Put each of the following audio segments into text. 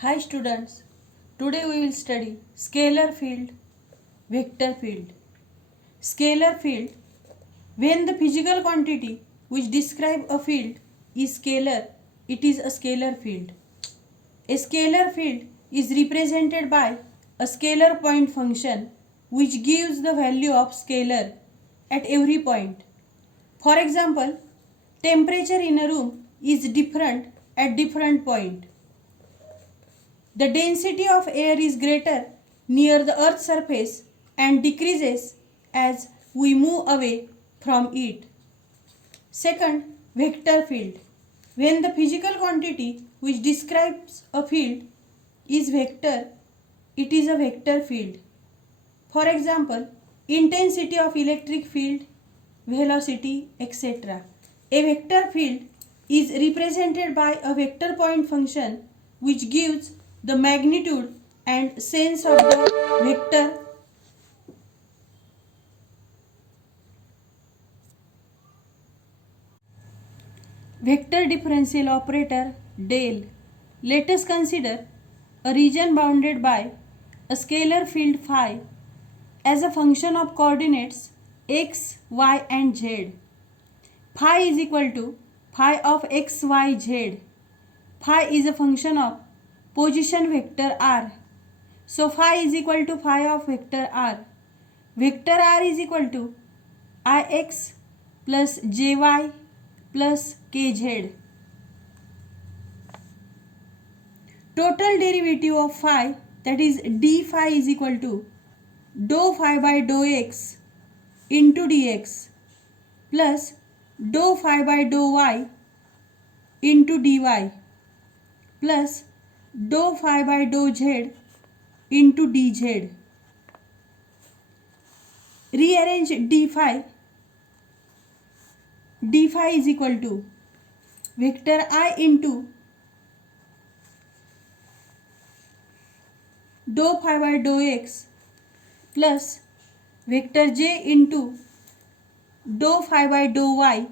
Hi students, today we will study scalar field, vector field. Scalar field, when the physical quantity which describe a field is scalar, it is a scalar field. A scalar field is represented by a scalar point function which gives the value of scalar at every point. For example, temperature in a room is different at different point. The density of air is greater near the earth's surface and decreases as we move away from it. Second, vector field. When the physical quantity which describes a field is vector, it is a vector field. For example, intensity of electric field, velocity, etc. A vector field is represented by a vector point function which gives the magnitude and sense of the vector. Vector differential operator del. Let us consider a region bounded by a scalar field phi as a function of coordinates x, y and z. Phi is equal to phi of x, y, z. Phi is a function of position vector r. So phi is equal to phi of vector r. Vector r is equal to ix plus jy plus kz. Total derivative of phi, that is d phi, is equal to dou phi by dou x into dx plus dou phi by dou y into dy plus dou phi by dou z into dz. Rearrange d phi. D phi is equal to vector I into dou phi by dou x plus vector j into dou phi by dou y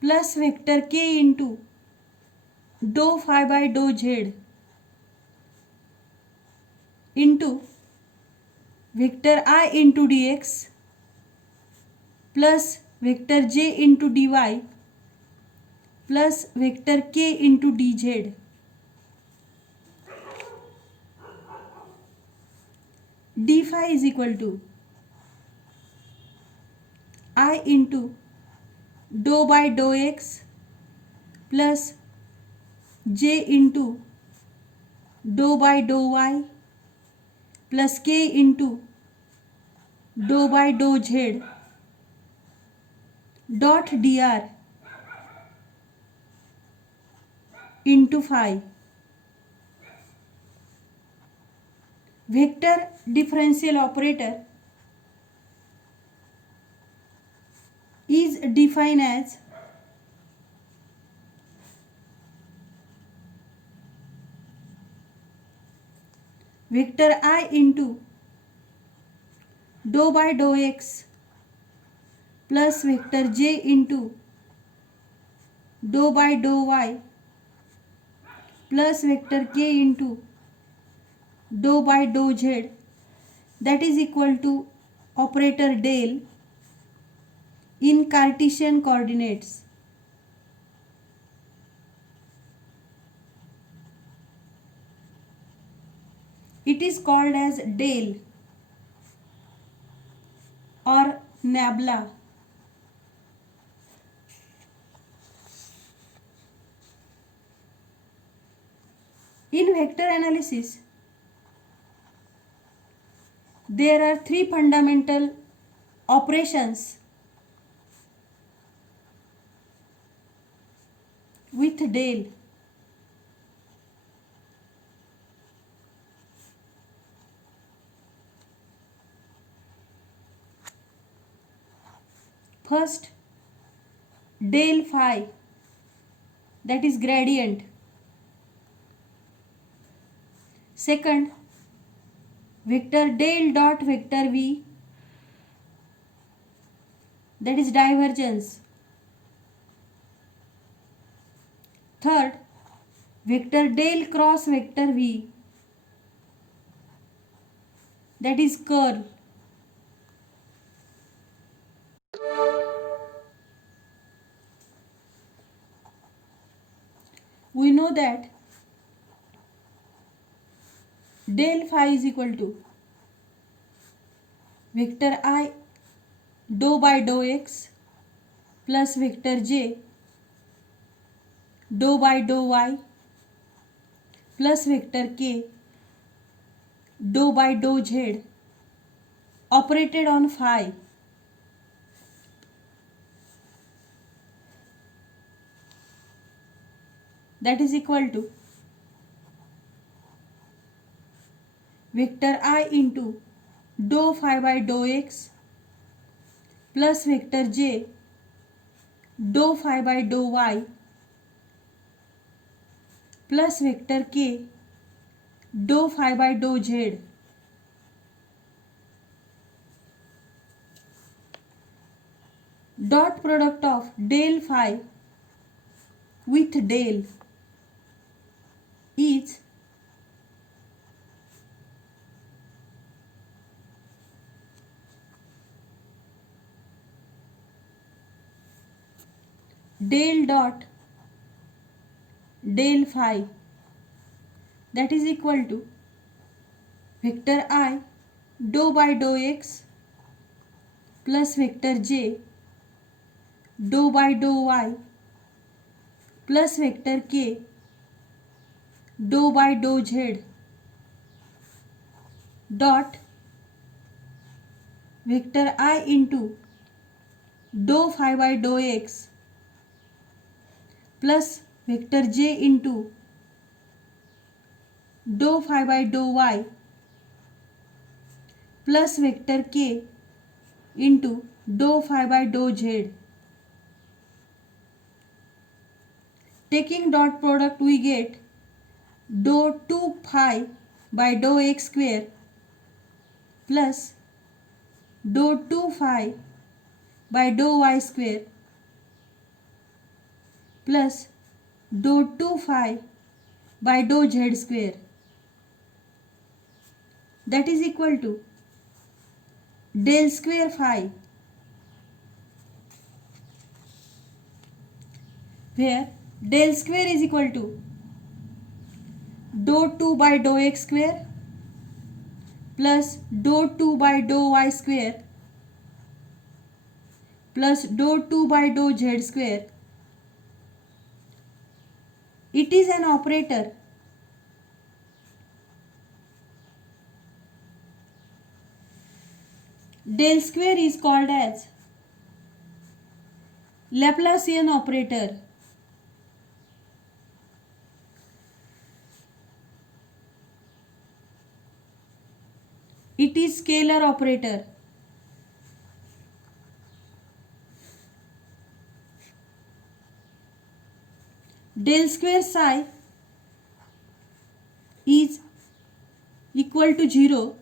plus vector k into dou phi by dou z into vector I into dx plus vector j into dy plus vector k into dz. D phi is equal to I into dou by dou x plus j into dou by dou y plus k into dou by dou z dot dr into phi. Vector differential operator is defined as vector I into dou by dou x plus vector j into dou by dou y plus vector k into dou by dou z, that is equal to operator del in Cartesian coordinates. It is called as del or nabla. In vector analysis, there are three fundamental operations with del. First, del phi, that is gradient. Second, vector del dot vector v, that is divergence. Third, vector del cross vector V, that is curl. We know that del phi is equal to vector I dou by dou x plus vector j dou by dou y plus vector k dou by dou z operated on phi. That is equal to vector I into dou phi by dou x plus vector j dou phi by dou y plus vector k dou phi by dou z. Dot product of del phi with del is del dot del phi, that is equal to vector I dou by dou x plus vector j dou by dou y plus vector k dou by dou z dot vector I into dou phi by dou x plus vector j into dou phi by dou y plus vector k into dou phi by dou z. Taking dot product, we get dou 2 phi by dou x square plus dou 2 phi by dou y square plus dou 2 phi by dou z square, that is equal to del square phi, where del square is equal to dou 2 by dou x square plus dou 2 by dou y square plus dou 2 by dou z square. It is an operator del square is called as Laplacian operator. It is scalar operator. Del square psi is equal to 0.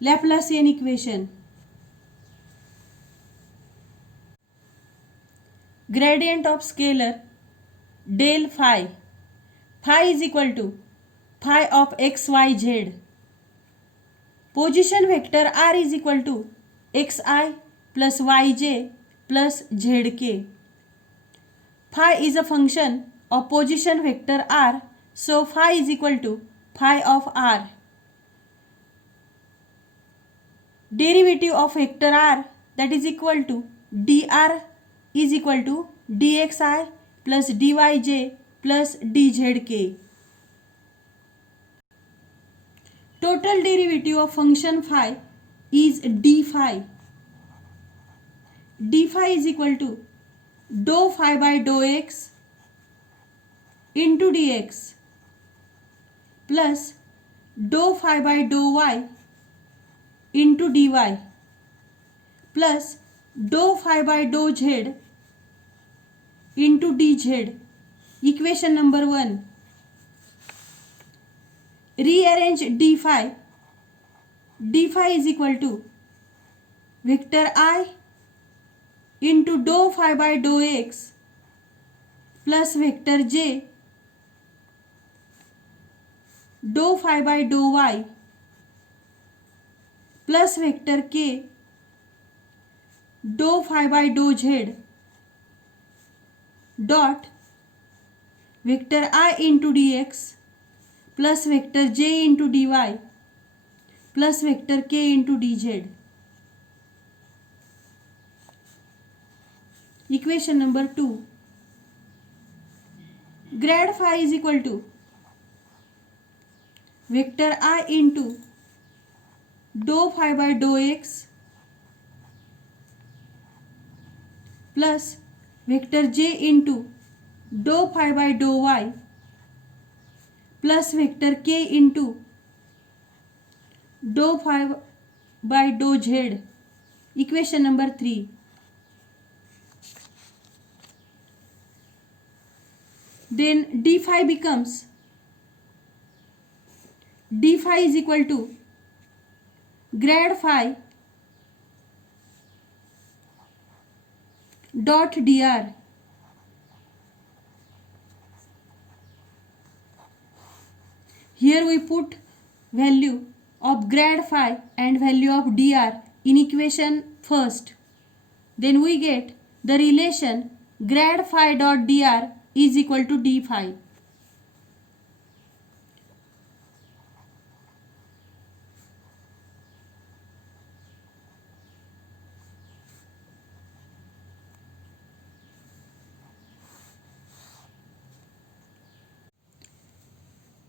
Laplacian equation. Gradient of scalar del phi. Phi is equal to phi of x, y, z. Position vector r is equal to xi plus yj plus zk. Phi is a function of position vector r, so phi is equal to phi of r. Derivative of vector r, that is equal to dr is equal to dxi plus dyj plus dzk. Total derivative of function phi is d phi. D phi is equal to dou phi by dou x into dx plus dou phi by dou y into dy plus dou phi by dou z into dz. Equation number 1. Rearrange d phi. D phi is equal to vector I into dou phi by dou x plus vector j dou phi by dou y plus vector k dou phi by dou z dot vector I into dx plus vector j into dy plus vector k into dz. Equation number 2. Grad phi is equal to vector I into dou phi by dou x plus vector j into dou phi by dou y plus vector k into dou phi by dou z. Equation number 3. Then d phi becomes d phi is equal to grad phi dot dr here we put value of grad phi and value of dr in equation first, then we get the relation grad phi dot dr is equal to d phi.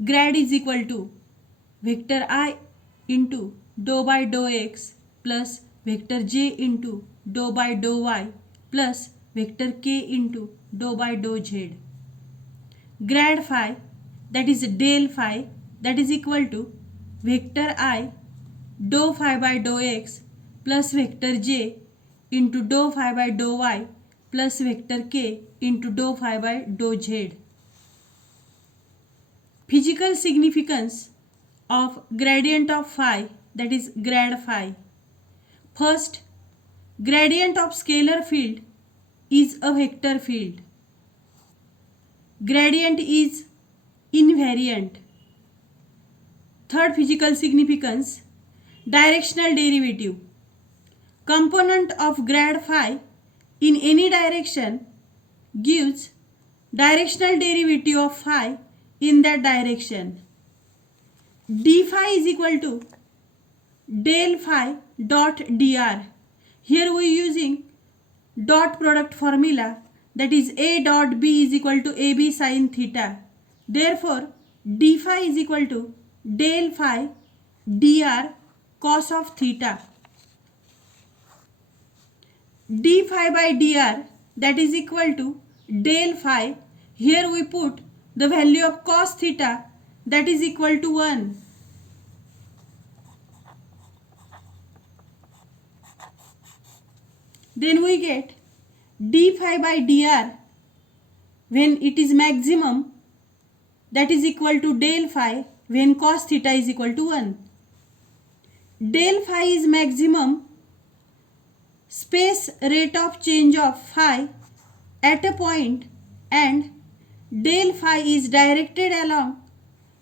Grad is equal to vector I into dou by dou x plus vector j into dou by dou y plus vector k into dou by dou z. Grad phi, that is del phi, that is equal to vector I dou phi by dou x plus vector j into dou phi by dou y plus vector k into dou phi by dou z. Physical significance of gradient of phi, that is grad phi. First, gradient of scalar field is a vector field. Gradient is invariant. Third physical significance, directional derivative. Component of grad phi in any direction gives directional derivative of phi in that direction. D phi is equal to del phi dot dr. Here we are using dot product formula, that is a dot b is equal to ab sin theta. Therefore d phi is equal to del phi dr cos of theta. D phi by dr, that is equal to del phi. Here we put the value of cos theta, that is equal to 1. Then we get d phi by dr when it is maximum, that is equal to del phi when cos theta is equal to 1. Del phi is maximum space rate of change of phi at a point, and del phi is directed along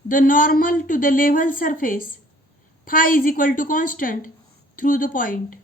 the normal to the level surface. Phi is equal to constant through the point.